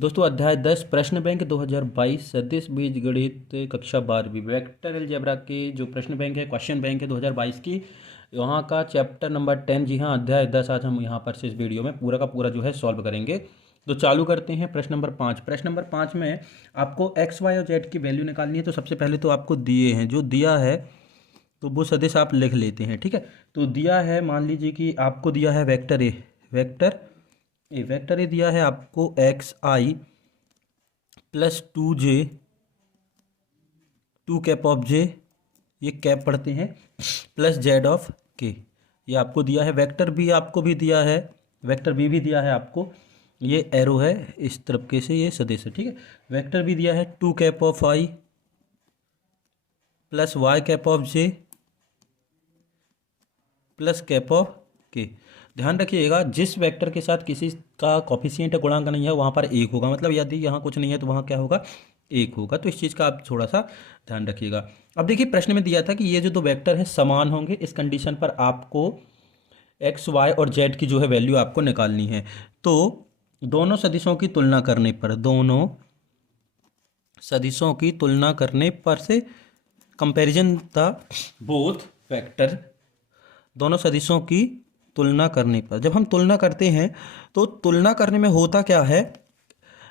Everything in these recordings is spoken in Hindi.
दोस्तों अध्याय 10 प्रश्न बैंक 2022 सदिश बीजगणित कक्षा 12वीं वेक्टर अलजेब्रा के जो प्रश्न बैंक है क्वेश्चन बैंक है 2022 की यहाँ का चैप्टर नंबर 10। जी हाँ, अध्याय 10 आज हम यहाँ पर से इस वीडियो में पूरा का पूरा जो है सॉल्व करेंगे। तो चालू करते हैं प्रश्न नंबर 5। प्रश्न नंबर 5 में आपको एक्स वाई और जेड की वैल्यू निकालनी है। तो सबसे पहले तो आपको दिए हैं, जो दिया है तो वो सदिश आप लिख लेते हैं, ठीक है। तो दिया है, मान लीजिए कि आपको दिया है वेक्टर ए, वेक्टर ए दिया है आपको x i plus 2 j, 2 cap of j, ये कैप पढ़ते हैं, प्लस जेड ऑफ के, ये आपको दिया है। वेक्टर बी आपको भी दिया है, वेक्टर बी भी दिया है आपको, ये एरो है इस तरफ के से, ये सदिश है, ठीक है। वेक्टर बी दिया है 2 cap of I plus Y cap of J plus cap of K. ध्यान रखिएगा, जिस वेक्टर के साथ किसी का कॉफिशिएंट गुणांक नहीं है वहाँ पर एक होगा, मतलब यदि यहाँ कुछ नहीं है तो वहाँ क्या होगा, एक होगा। तो इस चीज़ का आप थोड़ा सा ध्यान रखिएगा। अब देखिए प्रश्न में दिया था कि ये जो दो वेक्टर हैं समान होंगे, इस कंडीशन पर आपको एक्स वाई और जेड की जो है वैल्यू आपको निकालनी है। तो दोनों सदिशों की तुलना करने पर, दोनों सदिशों की तुलना करने पर से कंपैरिजन था बोथ वेक्टर, दोनों सदिशों की तुलना करने पर, जब हम तुलना करते हैं तो तुलना करने में होता क्या है,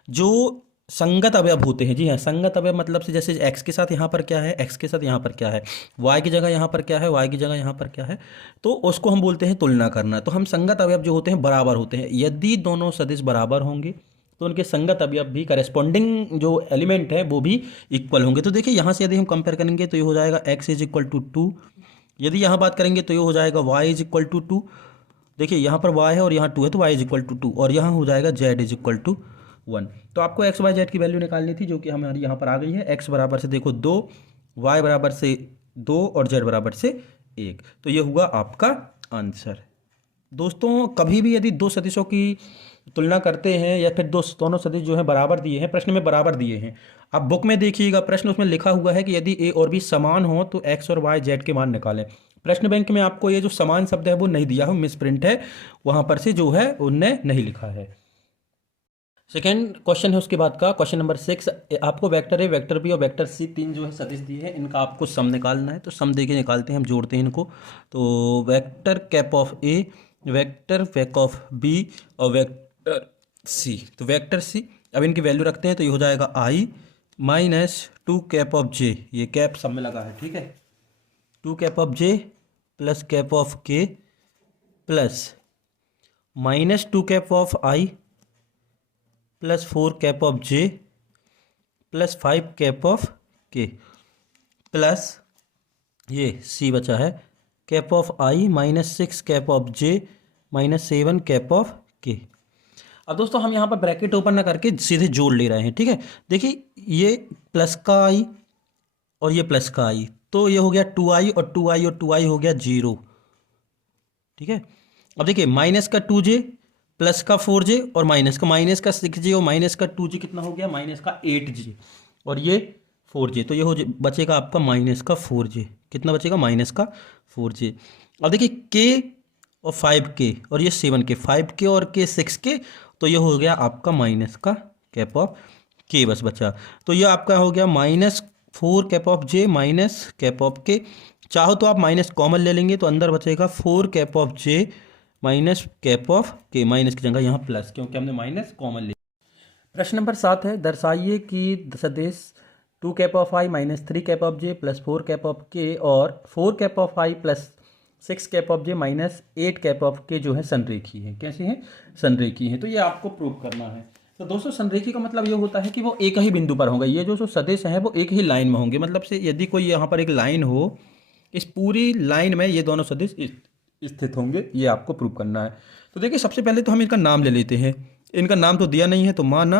जो संगत अवयव होते हैं, जी हाँ संगत अवयव मतलब से जैसे x के साथ यहाँ पर क्या है, x के साथ यहाँ पर क्या है, y की जगह यहाँ पर क्या है, y की जगह यहाँ पर क्या है, तो उसको हम बोलते हैं तुलना करना। तो हम संगत अवयव जो होते हैं बराबर होते हैं, यदि दोनों सदिश बराबर होंगे तो उनके संगत अवयव भी करेस्पॉन्डिंग जो एलिमेंट है वो भी इक्वल होंगे। तो देखिए यहाँ से यदि हम कंपेयर करेंगे तो ये हो जाएगा x इज इक्वल टू 2, यदि यहाँ बात करेंगे तो ये हो जाएगा y इज इक्वल टू 2। देखिए यहाँ पर y है और यहाँ 2 है तो y इज इक्वल टू 2, और यहाँ हो जाएगा z इज इक्वल टू 1। तो आपको x y z की वैल्यू निकालनी थी, जो कि हमारी यहाँ पर आ गई है। x बराबर से देखो 2, y बराबर से 2 और z बराबर से 1। तो ये हुआ आपका आंसर। दोस्तों कभी भी यदि दो सदिशों की तुलना करते हैं या फिर दोनों सदिश जो है बराबर दिए हैं, प्रश्न में बराबर दिए हैं, आप बुक में देखिएगा प्रश्न उसमें लिखा हुआ है कि यदि ए और बी समान हो तो एक्स और वाई जेड के मान निकालें। प्रश्न बैंक में आपको ये जो समान शब्द है वो नहीं दिया है, मिस प्रिंट है, वहां पर से जो है उनने नहीं लिखा है। सेकेंड क्वेश्चन है उसके बाद का, क्वेश्चन नंबर 6। आपको वेक्टर ए, वेक्टर बी और वेक्टर सी तीन जो है सदिश दिए हैं, इनका आपको सम निकालना है। तो सम दे के निकालते हैं, हम जोड़ते हैं इनको। तो vector cap of A, vector वैक ऑफ बी और वेक्टर सी, तो वेक्टर सी, अब इनकी वैल्यू रखते हैं तो ये हो जाएगा i minus 2 cap of j, ये कैप सब में लगा है, ठीक है, 2 cap of J plus cap of k plus minus 2 cap of I plus 4 cap of J plus 5 cap of k plus ये सी बचा है cap of I minus 6 cap of j minus 7 cap of k. अब दोस्तों हम यहाँ पर ब्रैकेट ओपन ना करके सीधे जोड़ ले रहे हैं, ठीक है। देखिए ये प्लस का आई और ये प्लस का आई, तो ये हो गया 2i और 2i और 2i हो गया 0, ठीक है। अब देखिए माइनस का 2j प्लस का 4j और माइनस का 6j और माइनस का 2j कितना हो गया, माइनस का 8j और ये 4j, तो ये हो बचेगा आपका माइनस का 4j, कितना बचेगा, माइनस का 4j। अब देखिए k और 5k और ये 7k, 5k और k 6k, तो ये हो गया आपका माइनस का कैप ऑफ k बस बचा। तो ये आपका हो गया minus 4 cap of j minus cap of k। चाहो तो आप माइनस कॉमन ले लेंगे तो अंदर बचेगा 4 cap of j minus cap of k, minus की जगह यहाँ प्लस, क्योंकि हमने माइनस कॉमन ले। प्रश्न नंबर 7 है, दर्शाइए कि सदिश 2 cap of I minus 3 cap of J plus 4 cap of के और 4 cap of I plus 6 cap of j minus 8 cap of के जो है संरेखी है। कैसे हैं, संरेखी है। तो ये आपको प्रूव करना है। तो दोस्तों संरेखी का मतलब ये होता है कि वो एक ही बिंदु पर होंगे, ये जो सदिश हैं वो एक ही लाइन में होंगे। मतलब से यदि कोई यहाँ पर एक लाइन हो, इस पूरी लाइन में ये दोनों सदिश स्थित होंगे, ये आपको प्रूव करना है। तो देखिए सबसे पहले तो हम इनका नाम ले लेते हैं। इनका नाम तो दिया नहीं है, तो माना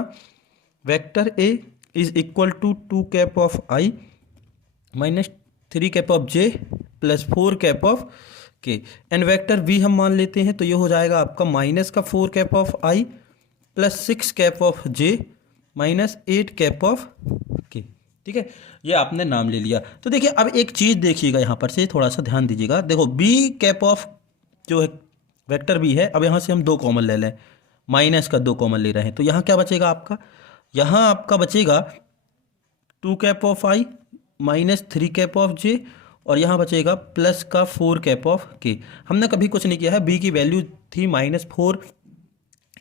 vector A is equal to 2 cap of I minus 3 cap of J plus 4 cap of K, and vector B हम मान लेते हैं तो ये हो जाएगा आपका माइनस का 4 cap of I plus 6 cap of j minus 8 cap of के, ठीक है। ये आपने नाम ले लिया। तो देखिए अब एक चीज़ देखिएगा, यहाँ पर से थोड़ा सा ध्यान दीजिएगा। देखो बी कैप ऑफ जो है वेक्टर बी है, अब यहाँ से हम 2 कॉमन ले लें, माइनस का 2 कॉमन ले रहे हैं, तो यहाँ क्या बचेगा आपका, यहाँ आपका बचेगा 2 cap of I minus 3 cap of j, और यहाँ बचेगा प्लस का 4 कैप ऑफ के। हमने कभी कुछ नहीं किया है, बी की वैल्यू थी -4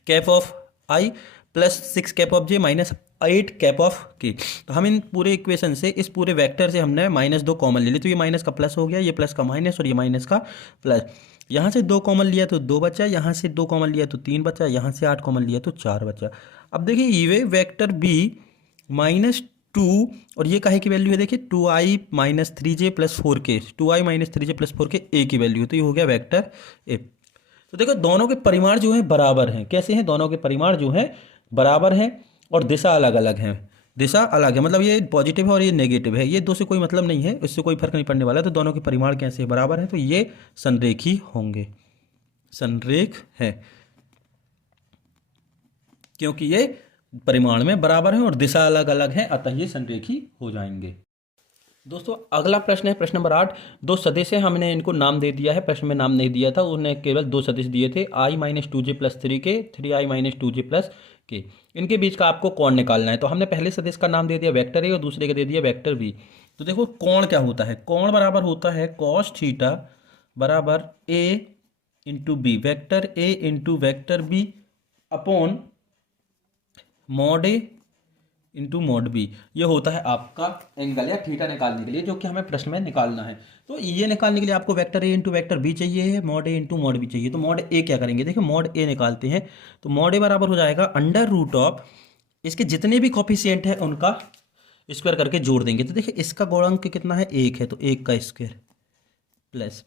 cap of I plus 6 cap of j minus 8 cap of के। तो हम इन पूरे इक्वेशन से, इस पूरे वेक्टर से हमने -2 कॉमन ले ली, तो ये माइनस का प्लस हो गया, ये प्लस का माइनस और ये माइनस का प्लस। यहाँ से 2 कॉमन लिया तो 2 बचा, यहाँ से 2 कॉमन लिया तो 3 बचा, यहाँ से 8 कॉमन लिया तो 4 बचा। अब देखिए ये वेक्टर बी -2 और ये काहे की वैल्यू है, देखिए 2i minus 3j plus 4k, 2i minus 3j plus 4k ए की वैल्यू है, तो ये हो गया वेक्टर ए। तो देखो दोनों के परिमाण जो है बराबर हैं, कैसे हैं, दोनों के परिमाण जो है बराबर हैं और दिशा अलग अलग है, दिशा अलग है, मतलब ये पॉजिटिव है और ये नेगेटिव है, ये दो से कोई मतलब नहीं है, इससे कोई फर्क नहीं पड़ने वाला। तो दोनों के परिमाण कैसे बराबर हैं, तो ये संरेखी होंगे, संरेख है, क्योंकि ये परिमाण में बराबर है और दिशा अलग अलग है, अतः ये संरेखी हो जाएंगे। दोस्तों अगला प्रश्न है प्रश्न नंबर 8। दो सदिश हैं, हमने इनको नाम दे दिया है, प्रश्न में नाम नहीं दिया था, उन्हें केवल दो सदिश दिए थे, i minus 2j plus 3k, 3i minus 2j plus के। इनके बीच का आपको कोण निकालना है। तो हमने पहले सदिश का नाम दे दिया वेक्टर ए और दूसरे का दे दिया वेक्टर बी। तो देखो कोण क्या होता है, कोण बराबर होता है कॉस थीटा बराबर A into B, vector A into vector B upon mod A into mod B. ये होता है आपका एंगल या थीटा निकालने के लिए, जो कि हमें प्रश्न में निकालना है। तो ये निकालने के लिए आपको vector A into vector B चाहिए, mod A into mod B चाहिए। तो मॉड ए क्या करेंगे, देखिए मॉड ए निकालते हैं, तो मॉड ए बराबर हो जाएगा अंडर रूट ऑफ, इसके जितने भी कॉफिशिएंट है उनका स्क्वायर करके जोड़ देंगे। तो देखिए इसका गुणांक कितना है, 1 है, तो 1 का स्क्वायर प्लस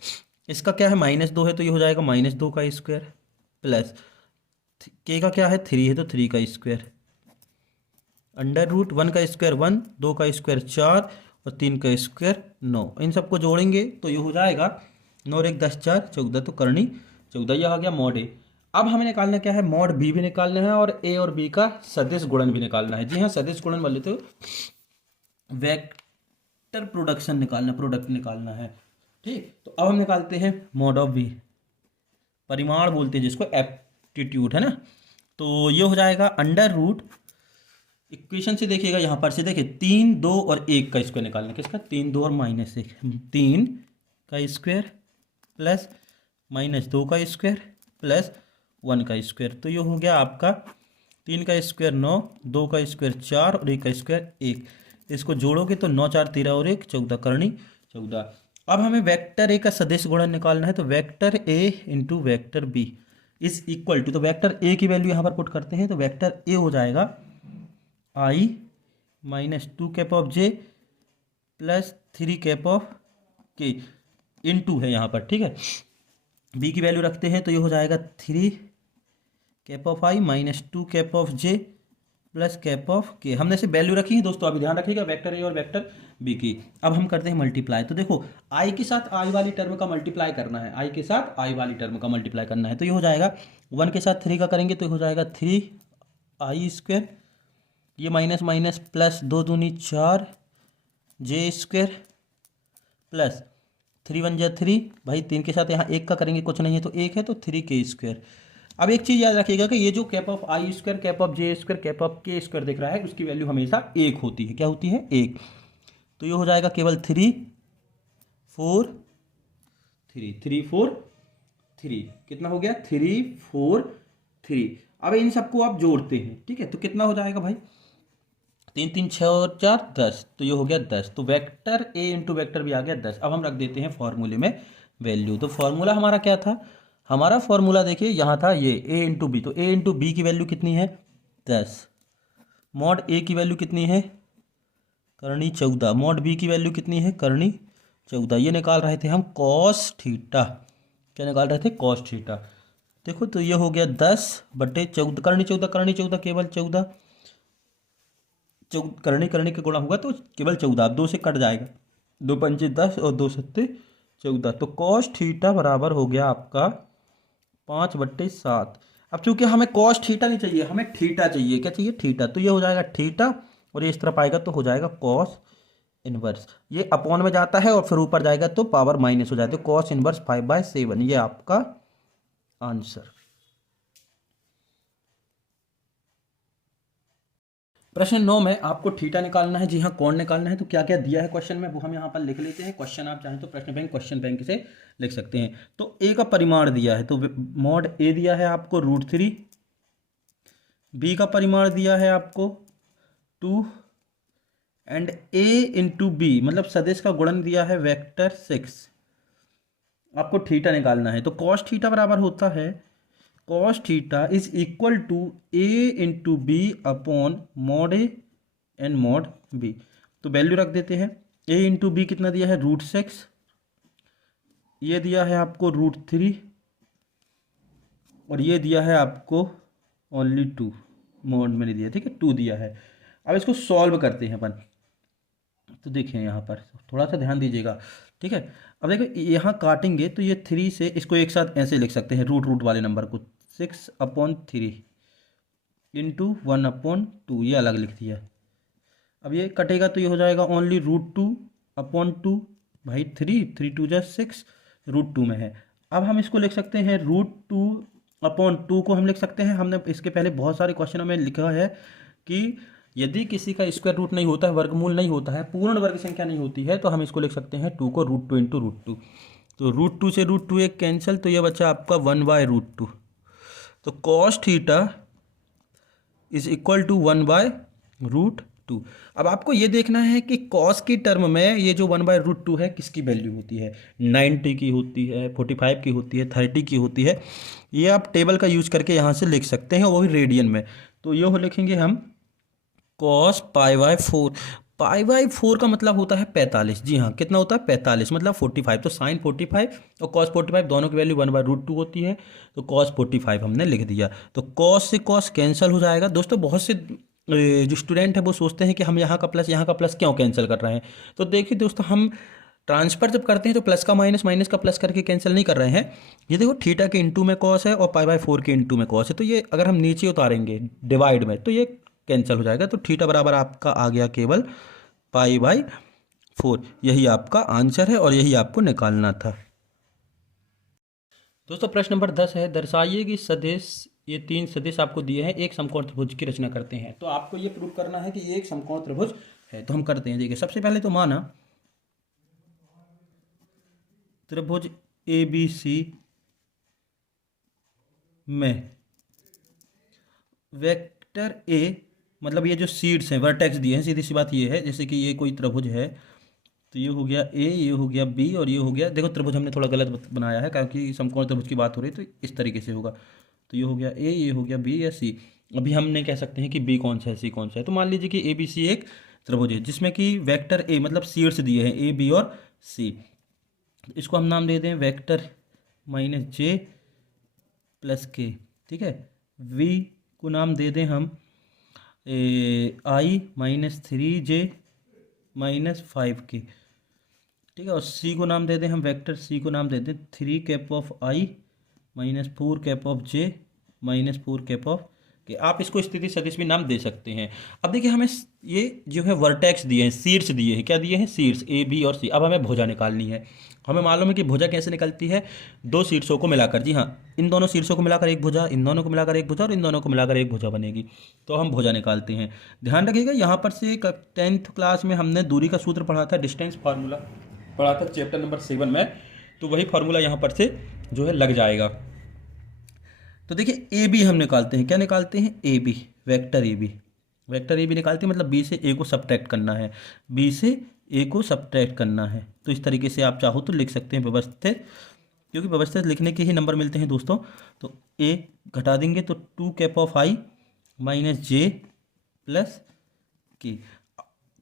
इसका क्या है -2 है, तो ये हो जाएगा -2 का स्क्वायर प्लस के का क्या है 3 है, तो 3 का स्क्वायर अंडर रूट 1 का स्क्वायर 1, 2 का स्क्वायर 4 और 3 का स्क्वायर 9। इन सबको जोड़ेंगे तो ये हो जाएगा 9 और 1 10 4 14, तो करनी 14, यह आ गया मॉड ए। अब हमें निकालना क्या है, मॉड बी भी निकालना है और ए और बी का सदिश गुणन भी निकालना है। जी हाँ, सदिश गुणन वाले तो वेक्टर प्रोडक्शन निकालना, प्रोडक्ट निकालना है, ठीक। तो अब हम निकालते हैं मॉड ऑफ बी, परिमाण बोलते हैं जिसको, एप्टीट्यूड है ना। तो ये हो जाएगा अंडर रूट, इक्वेशन से देखिएगा यहाँ पर से, देखिए 3 2 और 1 का स्क्वायर निकालना, किसका 3 2 और -1, 3 का स्क्वायर प्लस -2 का स्क्वायर प्लस 1 का स्क्वायर। तो ये हो गया आपका 3 का स्क्वायर 9, 2 का स्क्वायर 4 और 1 का स्क्वायर 1। इसको जोड़ोगे तो 9 4 13 और 1 14, करनी 14। अब हमें वेक्टर ए का सदिश गुणन निकालना है। तो vector A into vector B is equal to, तो वेक्टर ए की वैल्यू यहाँ पर पुट करते हैं, तो वेक्टर ए हो जाएगा i minus 2 cap of J plus 3 cap of के इनटू है यहाँ पर, ठीक है। b की वैल्यू रखते हैं, तो ये हो जाएगा 3 cap of i minus 2 cap of J plus cap of के। हमने से वैल्यू रखी है दोस्तों, अभी ध्यान रखिएगा वेक्टर ए और वेक्टर बी की। अब हम करते हैं मल्टीप्लाई। तो देखो i के साथ i वाली टर्म का मल्टीप्लाई करना है, i के साथ i वाली टर्म का मल्टीप्लाई करना है। तो ये हो जाएगा 1 के साथ 3 का करेंगे, तो ये हो जाएगा 3i स्क्वायर, ये माइनस माइनस प्लस 2 दूनी 4 जे स्क्वायर प्लस 3 1 जा 3, भाई 3 के साथ यहाँ 1 का करेंगे, कुछ नहीं है तो 1 है, तो 3 के स्क्वायर। अब एक चीज़ याद रखिएगा कि ये जो cap of I square, cap of J square, cap of के स्क्वायर दिख रहा है, उसकी वैल्यू हमेशा 1 होती है। क्या होती है, 1। तो ये हो जाएगा केवल 3 4 3 3 4 3, कितना हो गया 3 4 3। अब इन सबको आप जोड़ते हैं, ठीक है, तो कितना हो जाएगा भाई, 3 3 6 और 4 10, तो ये हो गया 10। तो वेक्टर ए इंटू वेक्टर भी आ गया 10। अब हम रख देते हैं फॉर्मूले में वैल्यू। तो फॉर्मूला हमारा क्या था, हमारा फॉर्मूला देखिए यहाँ था ये ए इंटू बी। तो ए इंटू बी की वैल्यू कितनी है 10, मॉड ए की वैल्यू कितनी है करनी 14, मॉड बी की वैल्यू कितनी है करनी 14। ये निकाल रहे थे हम कॉस थीटा, क्या निकाल रहे थे कॉस थीटा। देखो तो ये हो गया 10/14, करनी 14, करनी 14 केवल 14, करनी करनी का गुणा होगा तो केवल 14, अब 2 से कट जाएगा, 2 पंचे 10 और 2 सत्ते 14। तो कॉस थीटा बराबर हो गया आपका 5/7। अब चूंकि हमें कॉस थीटा नहीं चाहिए, हमें थीटा चाहिए, क्या चाहिए थीटा। तो ये हो जाएगा थीटा और ये इस तरफ आएगा तो हो जाएगा कॉस इनवर्स, ये अपॉन में जाता है और फिर ऊपर जाएगा तो पावर माइनस हो जाता है, कॉस इनवर्स 5/7। ये आपका आंसर। प्रश्न 9 में आपको थीटा निकालना है। जी हाँ, कोण निकालना है। तो क्या क्या दिया है क्वेश्चन में वो हम यहाँ पर लिख लेते हैं। क्वेश्चन आप चाहें तो प्रश्न बैंक क्वेश्चन बैंक से लिख सकते हैं। तो ए का परिमाण दिया है, तो मॉड ए दिया है आपको √3। बी का परिमाण दिया है आपको 2 एंड ए इंटू बी मतलब सदिश का गुणन दिया है वेक्टर 6। आपको थीटा निकालना है। तो कॉस थीटा बराबर होता है cos theta is equal to a into b upon mod a and mod b. तो वैल्यू रख देते हैं। ए इंटू बी कितना दिया है √6, ये दिया है आपको √3 और ये दिया है आपको ओनली 2, मॉड में नहीं दिया, ठीक है 2 दिया है। अब इसको सॉल्व करते हैं अपन। तो देखिए यहाँ पर थोड़ा सा ध्यान दीजिएगा, ठीक है। अब देखो यहाँ काटेंगे तो ये 3 से इसको एक साथ ऐसे लिख सकते हैं रूट वाले नंबर को 6/3 इंटू 1/2, ये अलग लिख दिया। अब ये कटेगा तो ये हो जाएगा ओनली √2/2 भाई 3 2 जा 6 √2 में है। अब हम इसको लिख सकते हैं √2/2 को हम लिख सकते हैं। हमने इसके पहले बहुत सारे क्वेश्चनों में लिखा है कि यदि किसी का स्क्वायर रूट नहीं होता है, वर्गमूल नहीं होता है, पूर्ण वर्ग संख्या नहीं होती है, तो हम इसको लिख सकते हैं 2 को √2 इंटू √2। तो √2 से √2 एक कैंसिल, तो ये बचा आपका 1/√2। तो cos theta is equal to 1/√2। अब आपको ये देखना है कि कॉस की टर्म में ये जो 1/√2 है किसकी वैल्यू होती है। 90 की होती है, 45 की होती है, 30 की होती है। ये आप टेबल का यूज करके यहाँ से लिख सकते हैं, वो भी रेडियन में। तो ये हो लिखेंगे हम cos π/4। π/4 का मतलब होता है 45। जी हाँ, कितना होता है 45 मतलब 45। तो साइन 45 और cos 45 दोनों की वैल्यू 1/√2 होती है। तो cos 45 हमने लिख दिया। तो cos से cos कैंसिल हो जाएगा। दोस्तों बहुत से जो स्टूडेंट है वो सोचते हैं कि हम यहाँ का प्लस क्यों कैंसिल कर रहे हैं। तो देखिए दोस्तों, हम ट्रांसफर जब करते हैं तो प्लस का माइनस, माइनस का प्लस करके कैंसिल नहीं कर रहे हैं। ये देखो थीटा के इंटू में कॉस है और π/4 के इंटू में कॉस है। तो ये अगर हम नीचे उतारेंगे डिवाइड में तो ये कैंसिल हो जाएगा। तो थीटा बराबर आपका आ गया केवल π/4। यही आपका आंसर है और यही आपको निकालना था। दोस्तों प्रश्न नंबर 10 है, दर्शाइए कि सदिश, ये 3 सदिश आपको दिए हैं, एक समकोण त्रिभुज की रचना करते हैं। तो आपको ये प्रूव करना है कि ये एक समकोण त्रिभुज है। तो हम करते हैं। देखिए सबसे पहले तो माना त्रिभुज ABC में वेक्टर A मतलब ये जो सीड्स हैं, वर्टेक्स दिए हैं, सीधी सी बात ये है जैसे कि ये कोई त्रिभुज है तो ये हो गया A, ये हो गया B और ये हो गया, देखो त्रिभुज हमने थोड़ा गलत बनाया है क्योंकि समकोण त्रिभुज की बात हो रही है तो इस तरीके से होगा। तो ये हो गया A, ये हो गया B या C। अभी हम नहीं कह सकते हैं कि B कौन सा है C कौन सा है। तो मान लीजिए कि ABC एक त्रिभुज है जिसमें कि वेक्टर A मतलब सीड्स दिए हैं A, B और C। इसको हम नाम दे दें वेक्टर -J + K, ठीक है। V को नाम दे दें हम I -3J - 5K, ठीक है। और C को नाम दे दें हम वेक्टर C को नाम दे दें 3 - 4J - 4 कि आप इसको स्थिति सदिश भी नाम दे सकते हैं। अब देखिए हमें ये जो है वर्टेक्स दिए हैं, शीर्ष दिए हैं, क्या दिए हैं शीर्ष A, B और C। अब हमें भुजा निकालनी है। हमें मालूम है कि भुजा कैसे निकलती है, 2 शीर्षों को मिलाकर। जी हाँ, इन दोनों शीर्षों को मिलाकर एक भुजा, इन दोनों को मिलाकर एक भुजा और इन दोनों को मिलाकर एक भुजा बनेगी। तो हम भुजा निकालते हैं। ध्यान रखिएगा यहाँ पर से 10th क्लास में हमने दूरी का सूत्र पढ़ा था, डिस्टेंस फार्मूला पढ़ा था चैप्टर नंबर 7 में। तो वही फार्मूला यहाँ पर से जो है लग जाएगा। तो देखिए ए बी हम निकालते हैं। क्या निकालते हैं a b, vector a b. Vector a b निकालते हैं मतलब बी से ए को सब्ट्रैक्ट करना है, बी से ए को सब्ट्रैक्ट करना है। तो इस तरीके से आप चाहो तो लिख सकते हैं व्यवस्थित, क्योंकि व्यवस्थित लिखने के ही नंबर मिलते हैं दोस्तों। तो ए घटा देंगे तो 2 - J + K।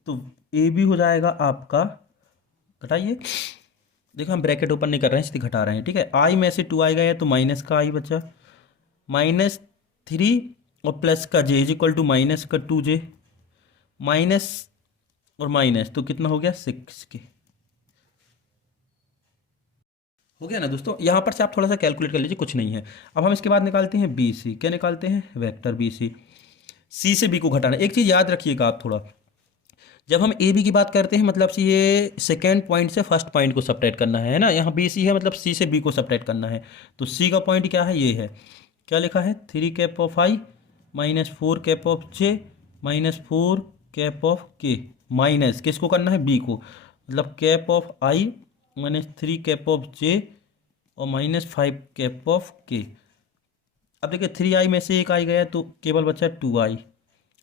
तो ए बी हो जाएगा आपका, घटाइए, देखो हम ब्रैकेट ओपन नहीं कर रहे हैं, सीधे घटा रहे हैं, ठीक है। आई में से 2 आएगा तो माइनस का आई बचा, -3 और प्लस का J = माइनस का 2J, माइनस और माइनस तो कितना हो गया 6K। हो गया ना दोस्तों। यहाँ पर से आप थोड़ा सा कैलकुलेट कर लीजिए, कुछ नहीं है। अब हम इसके बाद निकालते हैं BC। क्या निकालते हैं, वेक्टर BC। C से B को घटाना। एक चीज़ याद रखिएगा आप थोड़ा, जब हम AB की बात करते हैं मतलब से ये सेकेंड पॉइंट से फर्स्ट पॉइंट को सब्ट्रैक्ट करना है ना। यहाँ BC है मतलब C से B को सब्ट्रैक्ट करना है। तो C का पॉइंट क्या है, ये है, क्या लिखा है 3 - 4J -4 cap of k, minus किसको करना है, बी को, मतलब cap of i -3 cap of j और -5 कैप ऑफ के। अब देखिए 3i में से एक आई गया तो केवल बचा 2i,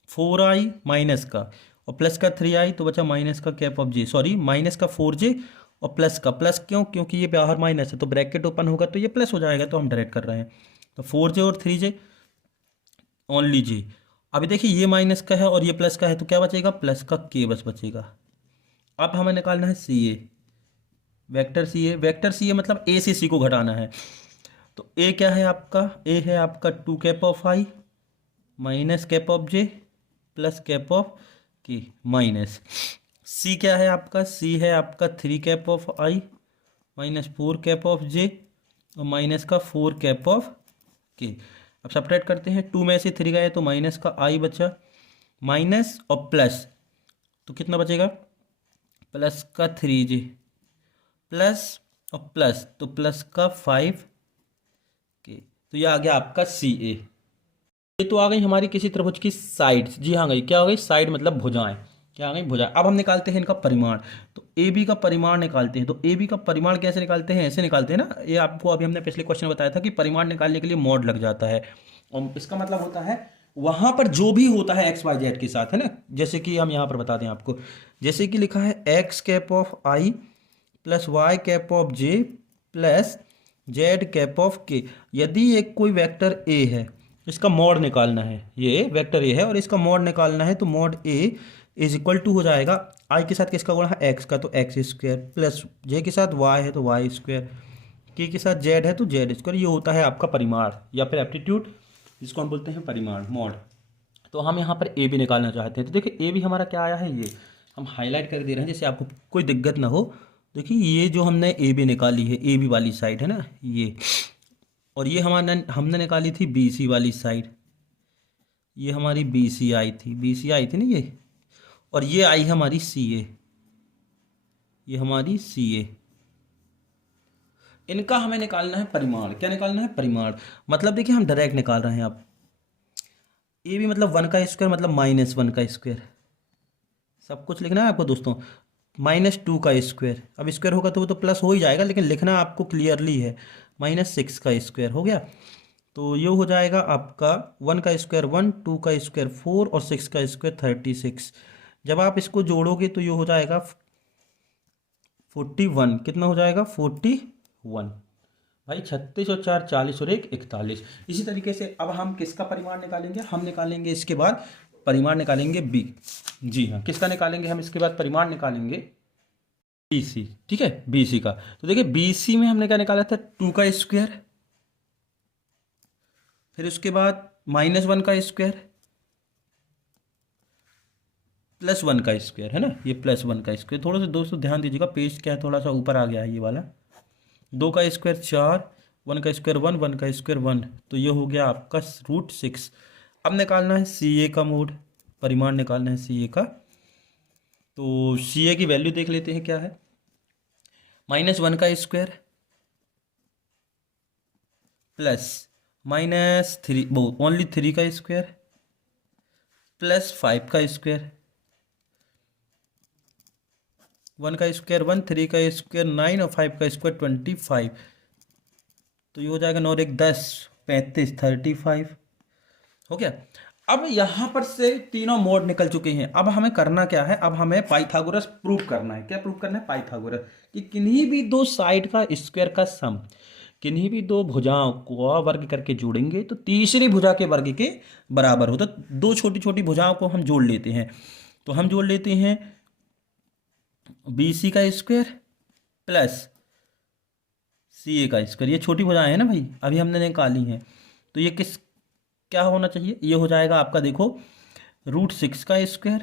4i माइनस का और प्लस का 3i तो बचा माइनस का cap of J, sorry minus का 4j और प्लस का, प्लस क्यों, क्योंकि ये बाहर माइनस है तो ब्रैकेट ओपन होगा तो ये प्लस हो जाएगा, तो हम डायरेक्ट कर रहे हैं। तो 4j और 3j ओनली जे। अभी देखिए ये माइनस का है और ये प्लस का है तो क्या बचेगा, प्लस का के बस बचेगा। अब हमें निकालना है सी ए, वेक्टर सी ए, वेक्टर सी ए मतलब ए से सी को घटाना है। तो ए क्या है आपका, ए है आपका 2 cap of I minus cap of J plus cap of k minus. C क्या है आपका, सी है आपका 3 cap of i -4 cap of j और माइनस का 4 कैप ऑफ के। अब सब्ट्रैक्ट करते हैं, 2 में से 3 गए तो माइनस का आई बचा, माइनस और प्लस तो कितना बचेगा, प्लस का 3j प्लस और प्लस तो प्लस का 5 के। तो ये आ गया आपका सी ए। ये तो आ गई हमारी किसी त्रिभुज की साइड, जी हाँ गई, क्या हो गई, साइड मतलब भुजाएं, क्या आ गई, भुजाएं। अब हम निकालते हैं इनका परिमाण, तो ए बी का परिमाण निकालते हैं। तो ए बी का परिमाण कैसे निकालते हैं, ऐसे निकालते हैं ना, ये आपको अभी हमने पिछले क्वेश्चन में बताया था कि परिमाण निकालने के लिए मॉड लग जाता है, और इसका मतलब होता है वहां पर जो भी होता है एक्स वाई जेड के साथ, है ना। जैसे कि हम यहाँ पर बता दें आपको, जैसे कि लिखा है x cap of I plus Y cap of J plus z cap of k. यदि एक कोई वेक्टर ए है, इसका मॉड निकालना है, ये वेक्टर ए है और इसका मॉड निकालना है, तो mod a is equal to हो जाएगा आई के साथ किसका गुणा है, एक्स का, तो एक्स स्क्वायर प्लस जे के साथ वाई है तो वाई स्क्वायर, के साथ जेड है तो जेड स्क्वायर। ये होता है आपका परिमाण या फिर एप्टीट्यूड, जिसको हम बोलते हैं परिमाण, मॉड। तो हम यहाँ पर ए बी निकालना चाहते हैं, तो देखिए ए बी हमारा क्या आया है, ये हम हाईलाइट कर दे रहे हैं जैसे आपको कोई दिक्कत ना हो। देखिए ये जो हमने ए बी निकाली है, ए बी वाली साइड है ना ये, और ये हमारा हमने निकाली थी बी सी वाली साइड, ये हमारी बी सी आई थी, बी सी आई थी ना ये, और ये आई हमारी सी ए, ये हमारी सी ए। इनका हमें निकालना है परिमाण, क्या निकालना है, परिमाण। मतलब देखिए हम डायरेक्ट निकाल रहे हैं। अब ए भी मतलब 1 का स्क्वायर मतलब -1 का स्क्वायर, सब कुछ लिखना है आपको दोस्तों, -2 का स्क्वायर, अब स्क्वायर होगा तो वो तो प्लस हो ही जाएगा, लेकिन लिखना आपको क्लियरली है, -6 का स्क्वायर हो गया। तो ये हो जाएगा आपका 1 का स्क्वायर 1, 2 का स्क्वायर 4 और 6 का स्क्वायर 36। जब आप इसको जोड़ोगे तो ये हो जाएगा 41, कितना हो जाएगा 41 भाई, 36 और 4 40 और 1 41। इसी तरीके से अब हम किसका परिमाण निकालेंगे, हम निकालेंगे इसके बाद परिमाण निकालेंगे बी, जी हाँ, किसका निकालेंगे हम इसके बाद परिमाण निकालेंगे, बी सी, ठीक है, बी सी का। तो देखिए बी सी में हमने क्या निकाला था, 2 का स्क्वायर, फिर उसके बाद -1 का स्क्वायर +1 का स्क्वायर, है ना, ये +1 का स्क्वायर। थोड़ा सा दोस्तों ध्यान दीजिएगा, पेज क्या है थोड़ा सा ऊपर आ गया है ये वाला। 2 का स्क्वायर 4, 1 का स्क्वायर 1, 1 का स्क्वायर 1, तो ये हो गया आपका √6। अब निकालना है सी ए का मोड, परिमाण निकालना है सी ए का। तो सी ए की वैल्यू देख लेते हैं क्या है, -1 का स्क्वायर प्लस -3 वो ओनली 3 का स्क्वायर प्लस 5 का स्क्वायर, 1 का स्क्वायर 1, 3 का स्क्वायर 9 और 5 का स्क्वायर 25। तो ये हो जाएगा 9 1 10 35 35 हो गया। अब यहाँ पर से तीनों मोड निकल चुके हैं। अब हमें करना क्या है, अब हमें पाइथागोरस प्रूव करना है। क्या प्रूव करना है, पाइथागोरस, कि किन्हीं भी दो साइड का स्क्वायर का सम किन्हीं भी दो भुजाओं को वर्ग करके जोड़ेंगे तो तीसरी भुजा के वर्ग के बराबर हो। तो दो छोटी छोटी भुजाओं को हम जोड़ लेते हैं, तो हम जोड़ लेते हैं बी सी का स्क्वायर प्लस सी ए का स्क्वायर। ये छोटी भुजाएं हैं ना भाई, अभी हमने निकाली हैं, तो ये किस क्या होना चाहिए, ये हो जाएगा आपका देखो √6 का स्क्वायर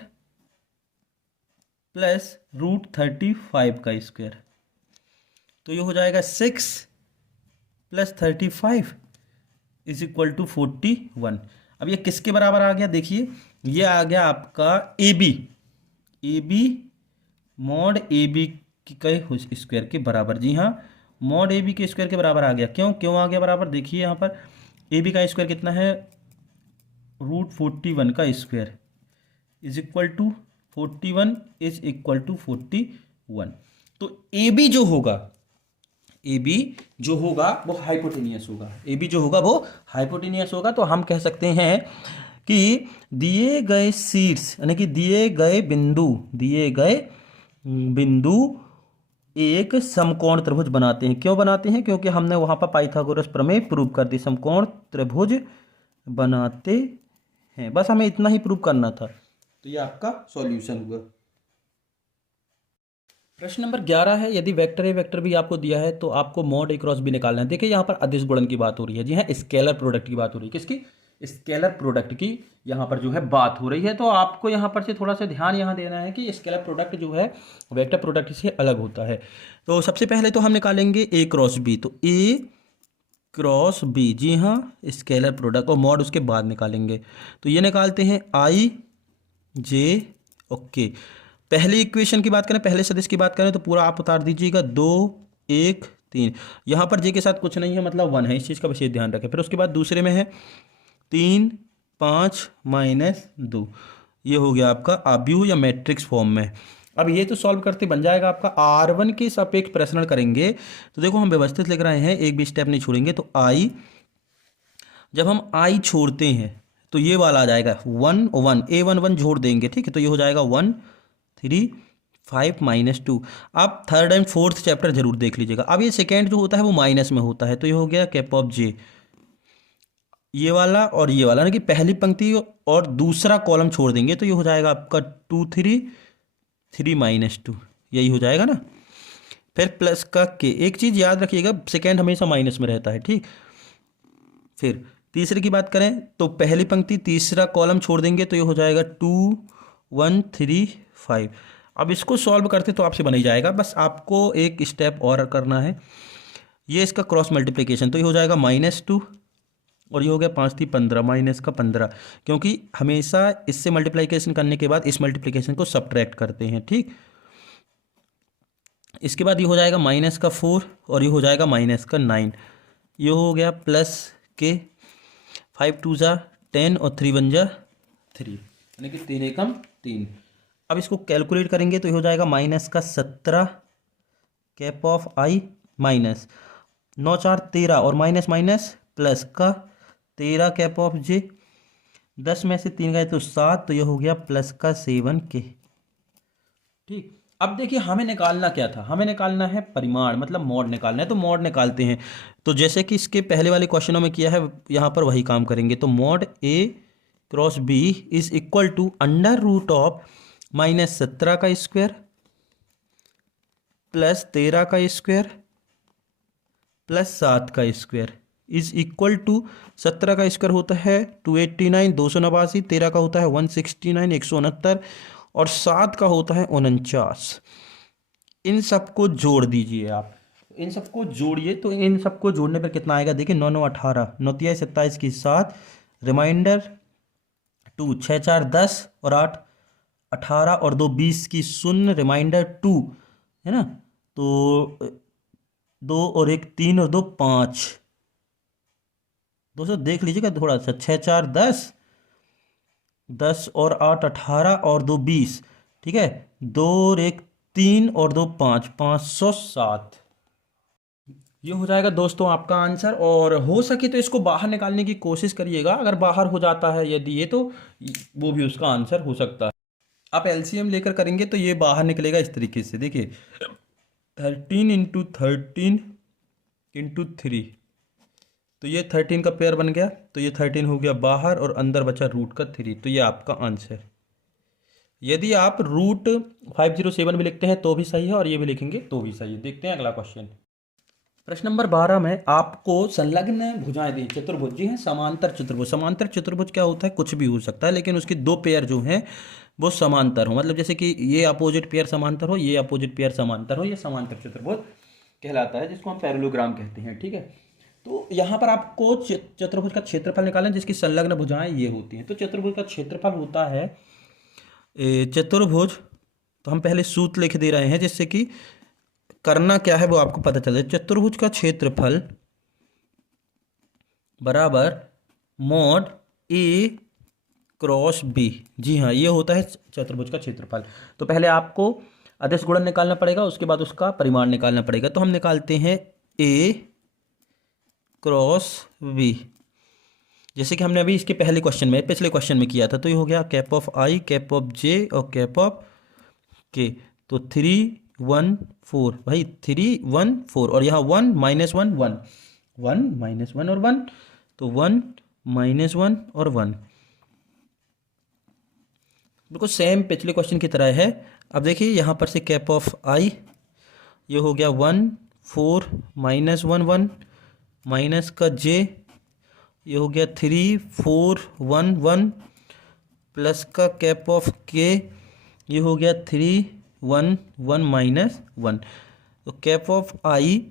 प्लस √35 का स्क्वायर। तो ये हो जाएगा 6 + 35 = 41। अब ये किसके बराबर आ गया, देखिए ये आ गया आपका a b mod A b के स्क्वायर के बराबर। जी हाँ, मॉड ए बी के स्क्वायर के बराबर आ गया। क्यों आ गया बराबर, देखिए यहाँ पर ए बी का स्क्वायर कितना है √41 का square is equal to 41 is equal to 41। तो ए बी जो होगा, ए बी जो होगा वो हाइपोटेनियस होगा, ए बी जो होगा वो हाइपोटेनियस होगा। तो हम कह सकते हैं कि दिए गए शीर्ष यानी कि दिए गए बिंदु एक समकोण त्रिभुज बनाते हैं। क्यों बनाते हैं? क्योंकि हमने वहां पर पाइथागोरस प्रमेय प्रूव कर दी, समकोण त्रिभुज बनाते हैं। बस हमें इतना ही प्रूव करना था। तो ये आपका सॉल्यूशन हुआ। प्रश्न नंबर 11 है, यदि वेक्टर ए वेक्टर बी आपको दिया है तो आपको मॉड ए क्रॉस बी निकालना है। देखिए यहाँ पर अदिश गुणन की बात हो रही है। जी हाँ, स्केलर प्रोडक्ट की बात हो रही है। किसकी? स्केलर प्रोडक्ट की यहाँ पर जो है बात हो रही है। तो आपको यहाँ पर से थोड़ा सा ध्यान यहाँ देना है कि स्केलर प्रोडक्ट जो है वेक्टर प्रोडक्ट से अलग होता है। तो सबसे पहले तो हम निकालेंगे ए क्रॉस बी। तो ए क्रॉस बी, जी हाँ, स्केलर प्रोडक्ट, और मॉड उसके बाद निकालेंगे। तो ये निकालते हैं आई जे, ओके। पहली इक्वेशन की बात करें, पहले सदिश की बात करें तो पूरा आप उतार दीजिएगा, 2 1 3। यहाँ पर जे के साथ कुछ नहीं है, मतलब 1 है, इस चीज़ का विशेष ध्यान रखें। फिर उसके बाद दूसरे में है 3 5 -2। ये हो गया आपका आव्यूह या मैट्रिक्स फॉर्म में। अब ये तो सॉल्व करते बन जाएगा आपका। R1 के सापेक्ष प्रश्न करेंगे तो देखो हम व्यवस्थित लिख रहे हैं, एक भी स्टेप नहीं छोड़ेंगे। तो आई, जब हम आई छोड़ते हैं तो ये वाला आ जाएगा 1 1, A1 1 जोड़ देंगे, ठीक है। तो ये हो जाएगा 1 3 5 -2। आप थर्ड एंड फोर्थ चैप्टर जरूर देख लीजिएगा। अब ये सेकेंड जो होता है वो माइनस में होता है। तो ये हो गया कैप ऑफ जे, ये वाला और ये वाला, ना कि पहली पंक्ति और दूसरा कॉलम छोड़ देंगे तो ये हो जाएगा आपका 2 3 3 -2, यही हो जाएगा ना। फिर प्लस का के, एक चीज़ याद रखिएगा, सेकेंड हमेशा माइनस में रहता है, ठीक। फिर तीसरे की बात करें तो पहली पंक्ति तीसरा कॉलम छोड़ देंगे तो ये हो जाएगा 2 1 3 5। अब इसको सॉल्व करते तो आपसे बन ही जाएगा, बस आपको एक स्टेप और करना है। ये इसका क्रॉस मल्टीप्लिकेशन, तो ये हो जाएगा -2 और ये हो गया 5 3 15 माइनस का 15, क्योंकि हमेशा इससे मल्टीप्लिकेशन करने के बाद इस मल्टीप्लिकेशन को सब्ट्रैक्ट करते हैं, ठीक। इसके बाद ये हो जाएगा -4 और ये हो जाएगा -9। ये हो गया प्लस के 5 2 जा 10 और 3 1 जा 3, यानी कि 3 एकम 3। अब इसको कैलकुलेट करेंगे तो ये हो जाएगा -17 कैप ऑफ आई माइनस 9 4 13 और माइनस माइनस प्लस का 13 कैप ऑफ जे। 10 में से 3 गए तो 7, तो ये हो गया प्लस का 7 के, ठीक। अब देखिए हमें निकालना क्या था, हमें निकालना है परिमाण, मतलब मॉड निकालना है। तो मॉड निकालते हैं। तो जैसे कि इसके पहले वाले क्वेश्चनों में किया है, यहाँ पर वही काम करेंगे। तो mod a cross b is equal to √of -17 का स्क्वायर प्लस 13 का स्क्वायर प्लस 7 का स्क्वायर इज इक्वल टू 17 का स्क्वायर होता है 289 289, 13 का होता है 169 169 और 7 का होता है 49। इन सबको जोड़ दीजिए आप, इन सबको जोड़िए। तो इन सबको जोड़ने पर कितना आएगा? देखिए 9 9 18, 9 3 27 की 7, रिमाइंडर 2, 6 4 10 और 8 18 और 2 20 की 0, रिमाइंडर 2 है ना। तो 2 और 1 3 और 2 5। दोस्तों देख लीजिएगा थोड़ा सा, 6 4 10, 10 और 8 18 और 2 20, ठीक है। 2 और 1 3 और 2 5, 507। ये हो जाएगा दोस्तों आपका आंसर। और हो सके तो इसको बाहर निकालने की कोशिश करिएगा। अगर बाहर हो जाता है यदि ये, तो वो भी उसका आंसर हो सकता है। आप एलसीएम लेकर करेंगे तो ये बाहर निकलेगा इस तरीके से। देखिए 13 × 13 × 3, तो ये 13 का पेयर बन गया। तो ये 13 हो गया बाहर और अंदर बचा √3। तो ये आपका आंसर। यदि आप √507 भी लिखते हैं तो भी सही है और ये भी लिखेंगे तो भी सही है। देखते हैं अगला क्वेश्चन। प्रश्न नंबर 12 में आपको संलग्न भुजाएं दी, चतुर्भुज। जी हैं, समांतर चतुर्भुज। समांतर चतुर्भुज क्या होता है? कुछ भी हो सकता है, लेकिन उसके दो पेयर जो हैं वो समांतर हो। मतलब जैसे कि ये अपोजिट पेयर समांतर हो, ये अपोजिट पेयर समांतर हो, ये समांतर चतुर्भुज कहलाता है, जिसको हम पैरेललोग्राम कहते हैं, ठीक है। तो यहाँ पर आपको चतुर्भुज का क्षेत्रफल निकालना है जिसकी संलग्न भुजाएं ये होती हैं। तो चतुर्भुज का क्षेत्रफल होता है चतुर्भुज, तो हम पहले सूत्र लिख दे रहे हैं जिससे कि करना क्या है वो आपको पता चले। चतुर्भुज का क्षेत्रफल बराबर मॉड ए क्रॉस बी। जी हाँ, ये होता है चतुर्भुज का क्षेत्रफल। तो पहले आपको अदिश गुणन निकालना पड़ेगा, उसके बाद उसका परिमाण निकालना पड़ेगा। तो हम निकालते हैं ए क्रॉस बी, जैसे कि हमने अभी इसके पहले क्वेश्चन में, पिछले क्वेश्चन में किया था। तो ये हो गया cap of i, cap of j और कैप ऑफ के। तो 3 1 4 भाई, 3 1 4, और यहाँ 1 -1 1, 1 -1 और 1, तो 1 -1 और 1, बिल्कुल सेम पिछले क्वेश्चन की तरह है। अब देखिए यहाँ पर से कैप ऑफ आई, ये हो गया 1 4 -1 1, माइनस का जे, ये हो गया 3 4 1 1, प्लस का कैप ऑफ के, ये हो गया 3 1 1 -1। तो कैप ऑफ आई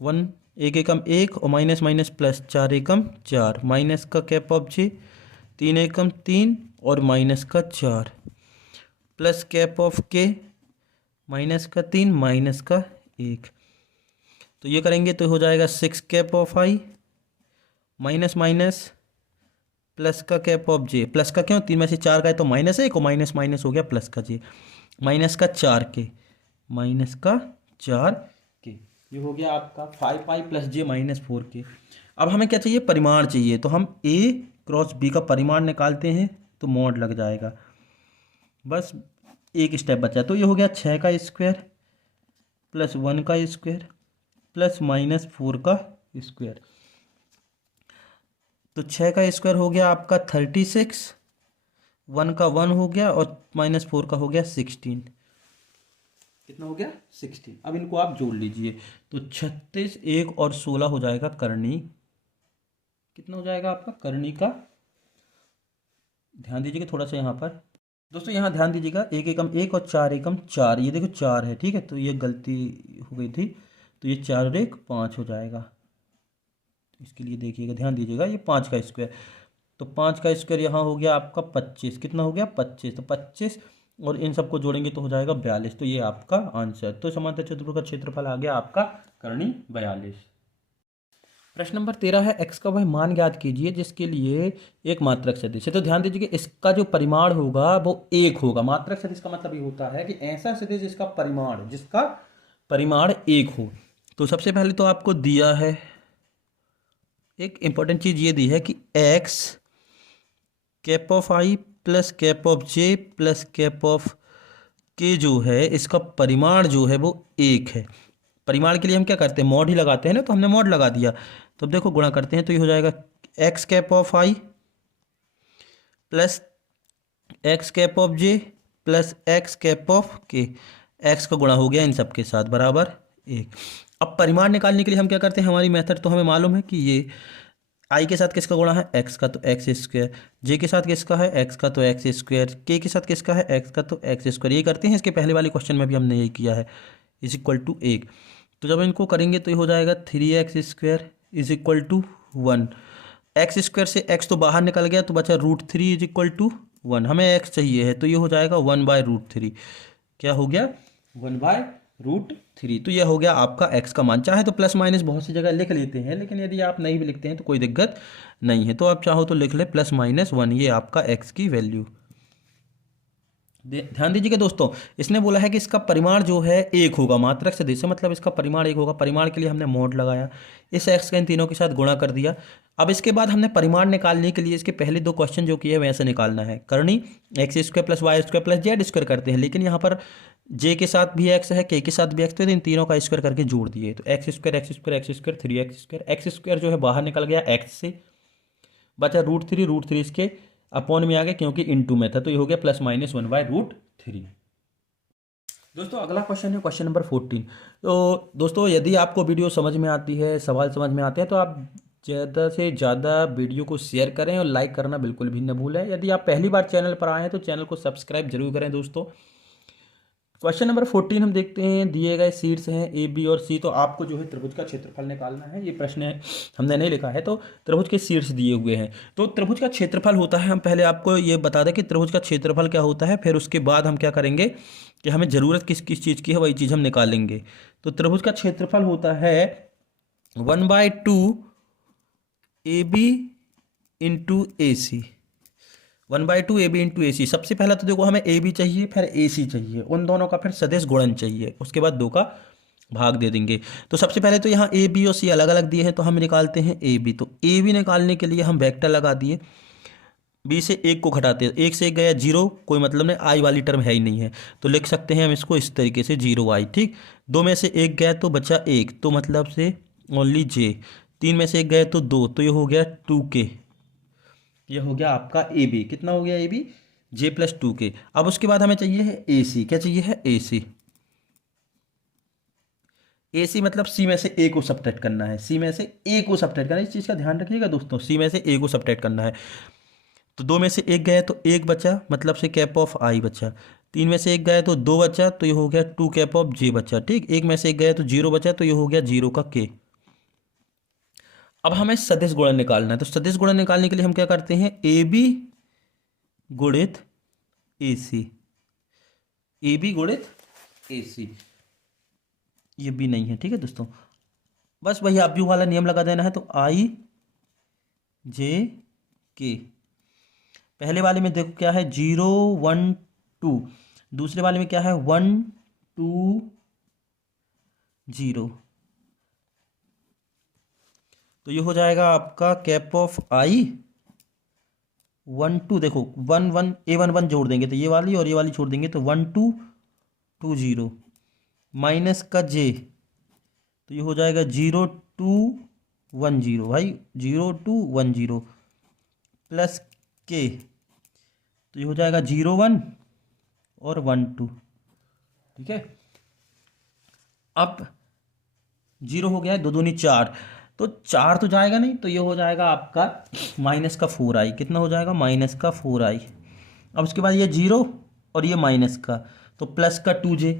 1 एक एकम 1 और माइनस माइनस प्लस 4 एकम 4, माइनस का कैप ऑफ जे 3 एकम 3 और माइनस का 4, plus cap of k minus का 3 माइनस का 1। तो ये करेंगे तो हो जाएगा 6 cap of I minus minus plus का कैप ऑफ जे, प्लस का क्यों, 3 में से 4 का है तो माइनस 1 और माइनस माइनस हो गया प्लस का जे, माइनस का 4 के, माइनस का 4 के। ये हो गया आपका 5 पाई प्लस जे -4 के। अब हमें क्या चाहिए, परिमाण चाहिए। तो हम ए क्रॉस बी का परिमाण निकालते हैं, तो मॉड लग जाएगा, बस एक स्टेप बचा। तो ये हो गया 6 का स्क्वायर प्लस 1 का स्क्वायर प्लस -4 का स्क्वायर। तो 6 का स्क्वायर हो गया आपका 36, 1 का 1 हो गया और -4 का हो गया 16। कितना हो गया 16। अब इनको आप जोड़ लीजिए, तो 36 1 और 16 हो जाएगा करनी। कितना हो जाएगा आपका करनी का, ध्यान दीजिएगा थोड़ा सा यहाँ पर दोस्तों, यहाँ ध्यान दीजिएगा, 1 एकम 1 और 4 एकम 4, ये देखो 4 है, ठीक है, तो ये गलती हो गई थी, तो ये 4 और 1 5 हो जाएगा। इसके लिए देखिएगा, ध्यान दीजिएगा, ये 5 का स्क्वायर, तो 5 का स्क्वायर यहाँ हो गया आपका 25। कितना हो गया 25, तो 25 और इन सबको जोड़ेंगे तो हो जाएगा 42। तो ये आपका आंसर। तो समांतर चतुर्भुज का क्षेत्रफल आ गया आपका करनी 42। प्रश्न नंबर 13 है, एक्स का वह मान ज्ञात कीजिए जिसके लिए एक मात्रक सदिश है। तो ध्यान दीजिए, इसका जो परिमाण होगा वो 1 होगा। मात्रक सदिश का मतलब ये होता है कि ऐसा सदिश जिसका परिमाण 1 हो। तो सबसे पहले तो आपको दिया है, एक इंपॉर्टेंट चीज ये दी है कि x cap of I plus cap of J plus cap of के जो है, इसका परिमाण जो है वो 1 है। परिमाण के लिए हम क्या करते हैं, मॉड ही लगाते हैं ना, तो हमने मॉड लगा दिया। तो अब देखो गुणा करते हैं, तो ये हो जाएगा x cap of I plus x cap of J plus x cap of के। एक्स का गुणा हो गया इन सब के साथ बराबर 1। अब परिमाण निकालने के लिए हम क्या करते हैं, हमारी मेथड तो हमें मालूम है कि ये आई के साथ किसका गुणा है, एक्स का, तो एक्स स्क्वायर, जे के साथ किसका है, एक्स का, तो एक्स स्क्वायर, के साथ किसका है, एक्स का, तो एक्स स्क्वायर। ये करते हैं, इसके पहले वाले क्वेश्चन में भी हमने ये किया है, इज इक्वल टू 1। तो जब इनको करेंगे तो ये हो जाएगा 3x square is equal to 1। X square से एक्स तो बाहर निकल गया, तो बचा √3 इज इक्वल टू 1। हमें एक्स चाहिए है, तो ये हो जाएगा 1/√3। क्या हो गया 1/√3। तो यह हो गया आपका एक्स का मान। चाहे तो प्लस माइनस बहुत सी जगह लिख लेते हैं, लेकिन यदि आप नहीं भी लिखते हैं तो कोई दिक्कत नहीं है। तो आप चाहो तो लिख ले +-1, ये आपका एक्स की वैल्यू। ध्यान दीजिएगा दोस्तों, इसने बोला है कि इसका परिमाण जो है 1 होगा। मात्रक सदिश से मतलब इसका परिमाण 1 होगा। परिमाण के लिए हमने मॉड लगाया, इस एक्स का इन तीनों के साथ गुणा कर दिया। अब इसके बाद हमने परिमाण निकालने के लिए इसके पहले 2 क्वेश्चन जो किए वैसे निकालना है। करनी x² + y² + z² करते हैं, लेकिन यहाँ पर जे के साथ भी एक्स है, के साथ भी एक्स, तो इन तीनों का स्क्वायर करके जोड़ दिए। तो x² 3x², जो है बाहर निकल गया एक्स से, बचा √3 इसके अपॉन में आ गया क्योंकि इनटू में था, तो ये हो गया +-1/√3। दोस्तों अगला क्वेश्चन है क्वेश्चन नंबर 14। तो दोस्तों यदि आपको वीडियो समझ में आती है, सवाल समझ में आते हैं, तो आप ज़्यादा से ज़्यादा वीडियो को शेयर करें और लाइक करना बिल्कुल भी न भूलें। यदि आप पहली बार चैनल पर आए हैं तो चैनल को सब्सक्राइब जरूर करें दोस्तों। क्वेश्चन नंबर 14 हम देखते हैं, दिए गए शीर्ष हैं ए बी और सी। तो आपको जो है त्रिभुज का क्षेत्रफल निकालना है। ये प्रश्न है, हमने नहीं लिखा है, तो त्रिभुज के शीर्ष दिए हुए हैं। तो त्रिभुज का क्षेत्रफल होता है, हम पहले आपको ये बता दें कि त्रिभुज का क्षेत्रफल क्या होता है, फिर उसके बाद हम क्या करेंगे कि हमें ज़रूरत किस किस चीज़ की है वही चीज़ हम निकालेंगे। तो त्रिभुज का क्षेत्रफल होता है 1/2 AB × AC। 1/2 AB इंटू ए सी। सबसे पहला तो देखो हमें ए बी चाहिए, फिर ए सी चाहिए, उन दोनों का फिर सदिश गुणन चाहिए, उसके बाद 2 का भाग दे देंगे। तो सबसे पहले तो यहाँ ए बी और सी अलग अलग दिए हैं, तो हम निकालते हैं ए बी। तो ए बी निकालने के लिए हम वेक्टर लगा दिए, बी से एक को घटाते हैं, एक से एक गया 0, कोई मतलब नहीं, आई वाली टर्म है ही नहीं है, तो लिख सकते हैं हम इसको इस तरीके से 0 आई। ठीक, 2 में से एक गया तो बचा 1, तो मतलब से ओनली जे। 3 में से एक गए तो 2, तो ये हो गया 2k। ये हो गया आपका ए बी। कितना हो गया ए बी? J+2k। अब उसके बाद हमें चाहिए है ए सी। क्या चाहिए है? ए सी। ए सी मतलब सी में से ए को सब्ट्रैक्ट करना है, सी में से ए को सब्ट्रैक्ट करना है, इस चीज़ का ध्यान रखिएगा दोस्तों, सी में से ए को सब्ट्रैक्ट करना है। तो 2 में से एक गया तो एक बचा, मतलब से कैप ऑफ आई बचा। 3 में से एक गया तो 2 बचा, तो ये हो गया 2 कैप ऑफ जे बचा। ठीक, एक में से एक गया तो 0 बचा, तो ये हो गया 0 का के। अब हमें सदिश गुणन निकालना है, तो सदिश गुणन निकालने के लिए हम क्या करते हैं? ए बी गुणित ए सी। ए बी गुणित ए सी, ये भी नहीं है। ठीक है दोस्तों, बस वही आप व्यू वाला नियम लगा देना है। तो आई जे के, पहले वाले में देखो क्या है 0 1 2, दूसरे वाले में क्या है 1 2 0। तो ये हो जाएगा आपका कैप ऑफ आई 1 2, देखो 1 1 A11 जोड़ देंगे तो ये वाली और ये वाली छोड़ देंगे तो 1 2 2 0, माइनस का जे, तो ये हो जाएगा 0 2 1 0, भाई 0 2 1 0, प्लस के, तो ये हो जाएगा 0 1 और 1 2। ठीक है, अब 0 हो गया है, 2 दूनी 4, तो 4 तो जाएगा नहीं, तो ये हो जाएगा आपका माइनस का 4i। कितना हो जाएगा? माइनस का 4i। अब उसके बाद ये 0 और ये माइनस का, तो प्लस का 2j।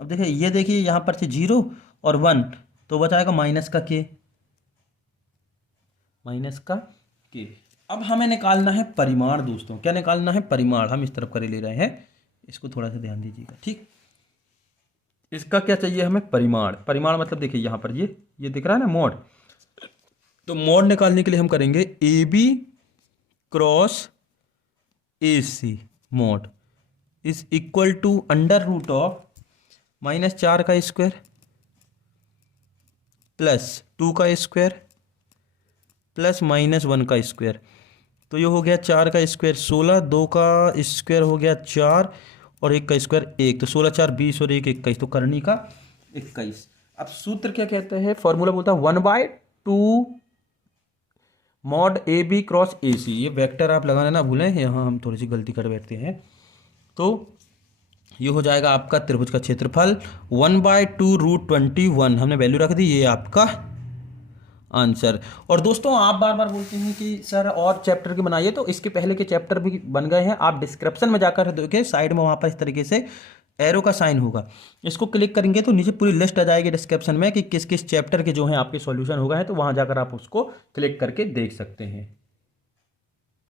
अब देखिए, ये देखिए यहाँ पर से 0 और 1, तो बचाएगा माइनस का k, माइनस का k। अब हमें निकालना है परिमाण दोस्तों। क्या निकालना है? परिमाण। हम इस तरफ करे ले रहे हैं, इसको थोड़ा सा ध्यान दीजिएगा। ठीक, इसका क्या चाहिए हमें? परिमाण। परिमाण मतलब देखिए यहाँ पर ये दिख रहा है ना मॉड, तो मॉड निकालने के लिए हम करेंगे a B cross A c mod is equal to under root of -4 का स्क्वायर प्लस 2 का स्क्वायर प्लस -1 का स्क्वायर। तो ये हो गया 4 का स्क्वायर 16, 2 का स्क्वायर हो गया 4 और 1 का स्क्वायर 1, तो 16 4 20 और 1 21, तो करनी का 21। अब सूत्र क्या कहते हैं? फॉर्मूला बोलता है 1/2 mod A B cross A C. ये वेक्टर आप लगाना ना भूलें, यहाँ हम थोड़ी सी गलती कर बैठते हैं। तो ये हो जाएगा आपका त्रिभुज का क्षेत्रफल 1/2√21, हमने वैल्यू रख दी, ये आपका आंसर। और दोस्तों आप बार बार बोलते हैं कि सर और चैप्टर के बनाइए, तो इसके पहले के चैप्टर भी बन गए हैं, आप डिस्क्रिप्शन में जाकर देखिए, साइड में वहाँ पर इस तरीके से एरो का साइन होगा, इसको क्लिक करेंगे तो नीचे पूरी लिस्ट आ जाएगी डिस्क्रिप्शन में कि किस किस चैप्टर के जो हैं आपके सॉल्यूशन हो गए हैं, तो वहाँ जाकर आप उसको क्लिक करके देख सकते हैं।